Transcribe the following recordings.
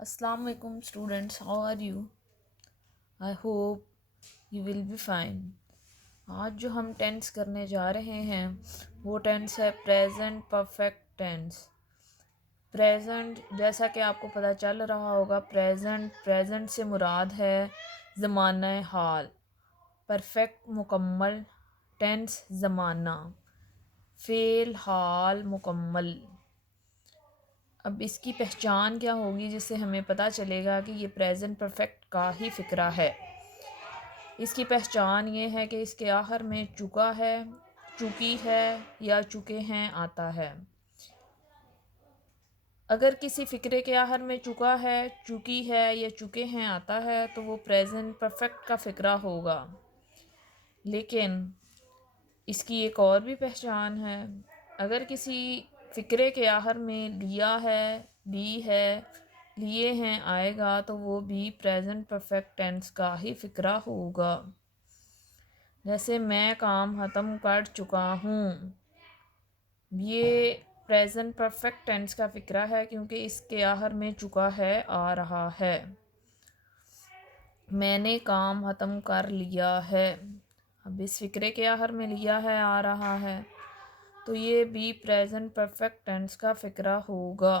Assalamu alaikum students, how are you? I hope you will be fine. आज जो हम tense करने जा रहे हैं वो टेंस है प्रेजेंट परफेक्ट टेंस। प्रेजेंट जैसा कि आपको पता चल रहा होगा, प्रेजेंट से मुराद है ज़माना हाल। परफेक्ट मुकम्मल, टेंस ज़माना, फ़ेल हाल मुकम्मल। अब इसकी पहचान क्या होगी जिससे हमें पता चलेगा कि ये प्रेजेंट परफेक्ट का ही फ़िक्रा है। इसकी पहचान ये है कि इसके आखिर में चुका है, चुकी है या चुके हैं आता है। अगर किसी फ़िक्रे के आखिर में चुका है, चुकी है या चुके हैं आता है तो वो प्रेजेंट परफेक्ट का फ़िक्रा होगा। लेकिन इसकी एक और भी पहचान है। अगर किसी फ़िक्रे के आखिर में लिया है, ली है, लिए हैं आएगा तो वो भी प्रेजेंट परफेक्ट टेंस का ही फ़िक्रा होगा। जैसे मैं काम ख़त्म कर चुका हूँ, ये प्रेजेंट परफेक्ट टेंस का फ़िक्रा है क्योंकि इसके आखिर में चुका है आ रहा है। मैंने काम ख़त्म कर लिया है, अब इस फ़िक्रे के आखिर में लिया है आ रहा है तो ये भी प्रेजेंट परफेक्ट टेंस का फ़िक्रा होगा।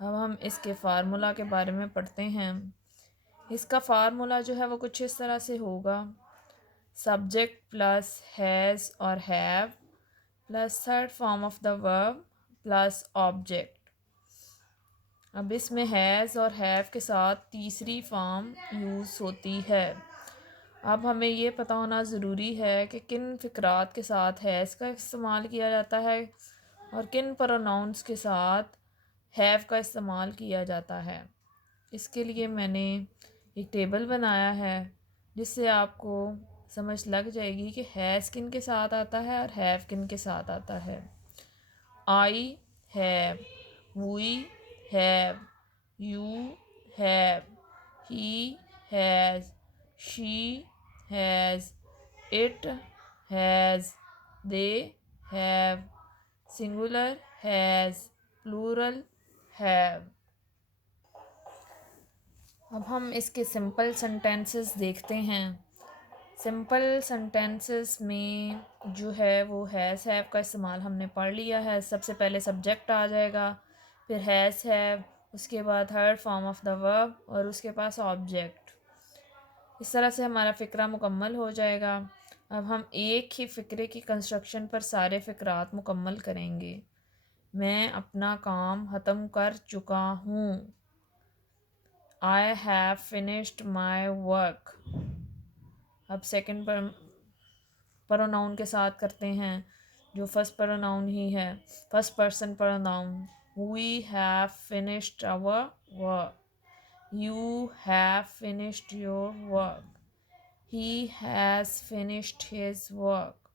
अब हम इसके फार्मूला के बारे में पढ़ते हैं। इसका फार्मूला जो है वो कुछ इस तरह से होगा। सब्जेक्ट प्लस हैज़ और have plus third form of the verb plus object. अब इसमें हैज़ और हैव के साथ तीसरी फॉर्म यूज़ होती है। अब हमें ये पता होना ज़रूरी है कि किन फ़िक्रात के साथ हैज़ का इस्तेमाल किया जाता है और किन प्रोनाउंस के साथ हैव का इस्तेमाल किया जाता है। इसके लिए मैंने एक टेबल बनाया है जिससे आपको समझ लग जाएगी कि हैज़ किन के साथ आता है और हैव किन के साथ आता है। I have, we have, you have, he has, she has, it has, they have, singular has, plural have. अब हम इसके सिंपल सेंटेंसेस देखते हैं। सिंपल सेंटेंसेस में जो है वो हैज़ हैव का इस्तेमाल हमने पढ़ लिया है। सबसे पहले सब्जेक्ट आ जाएगा, फिर हैज़ हैव, उसके बाद third form of the verb और उसके पास ऑब्जेक्ट। इस तरह से हमारा फ़िक्रा मुकम्मल हो जाएगा। अब हम एक ही फ़िक्रे की कंस्ट्रक्शन पर सारे फ़िक्रात मुकम्मल करेंगे। मैं अपना काम ख़त्म कर चुका हूँ। I have finished my work। अब सेकंड प्रोनाउन के साथ करते हैं जो फर्स्ट प्रोनाउन ही है, first person pronoun. We have finished our work। You have finished your work। He has finished his work।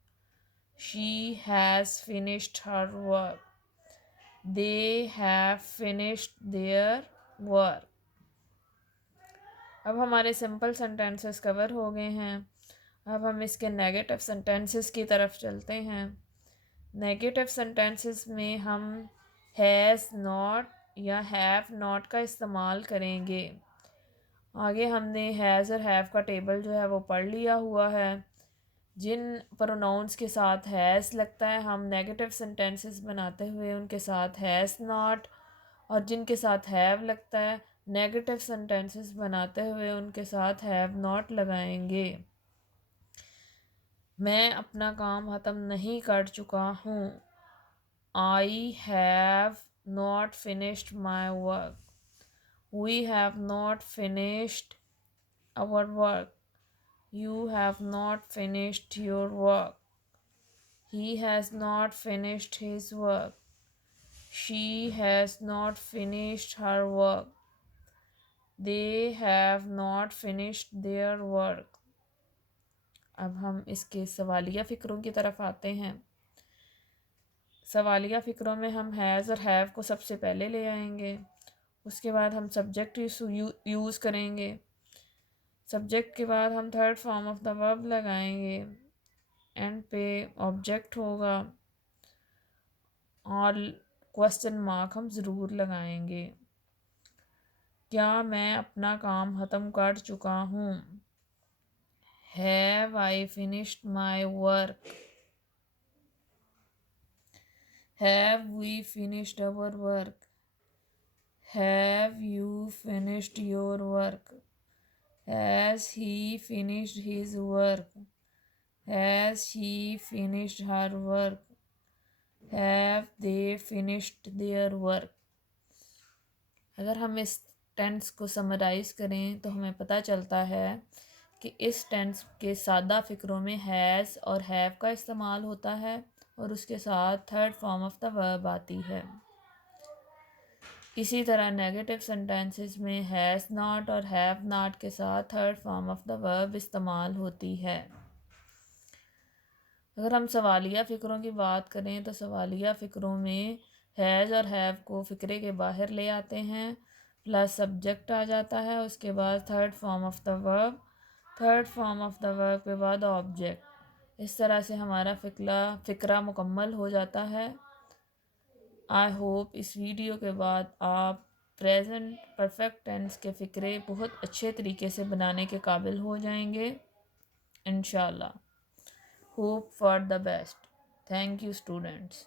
She has finished her work। They have finished their work। अब हमारे simple sentences cover हो गए हैं। अब हम इसके negative sentences की तरफ चलते हैं। नेगेटिव सेंटेंसेस में हम हैज़ नॉट या हैव नॉट का इस्तेमाल करेंगे। आगे हमने हैज़ और हैव का टेबल जो है वो पढ़ लिया हुआ है। जिन प्रोनाउंस के साथ हैज़ लगता है हम नेगेटिव सेंटेंसेस बनाते हुए उनके साथ हैज़ नॉट, और जिनके साथ हैव लगता है नेगेटिव सेंटेंसेस बनाते हुए उनके साथ हैव नॉट लगाएंगे। मैं अपना काम ख़त्म नहीं कर चुका हूँ। I have not finished my work. We have not finished our work. You have not finished your work. He has not finished his work. She has not finished her work. They have not finished their work। अब हम इसके सवालिया फ़िक्रों की तरफ आते हैं। सवालिया फ़िक्रों में हम हैज़ और हैव को सबसे पहले ले आएंगे। उसके बाद हम सब्जेक्ट यूज़ करेंगे। सब्जेक्ट के बाद हम third form of the verb लगाएंगे। एंड पे ऑब्जेक्ट होगा और क्वेश्चन मार्क हम ज़रूर लगाएंगे। क्या मैं अपना काम ख़त्म कर चुका हूँ? Have I finished my work? Have we finished our work? Have you finished your work? Has he finished his work? Has she finished her work? Have they finished their work? अगर हम इस टेंस को summarise करें तो हमें पता चलता है कि इस टेंस के सादा फ़िक्रों में हैज़ और हैव का इस्तेमाल होता है और उसके साथ third form of the verb आती है। इसी तरह नेगेटिव सेंटेंसेस में हैज़ नॉट और हैव नॉट के साथ third form of the verb इस्तेमाल होती है। अगर हम सवालिया फ़िक्रों की बात करें तो सवालिया फ़िक्रों में हैज़ और हैव को फ़िक्रे के बाहर ले आते हैं, प्लस सब्जेक्ट आ जाता है, उसके बाद third form of the verb, third form of the verb के बाद ऑब्जेक्ट। इस तरह से हमारा फ़िक्रा मुकम्मल हो जाता है। आई होप इस वीडियो के बाद आप प्रेजेंट परफेक्ट टेंस के फ़िक्रे बहुत अच्छे तरीके से बनाने के काबिल हो जाएंगे इंशाल्लाह। Hope for the best. Thank you, students.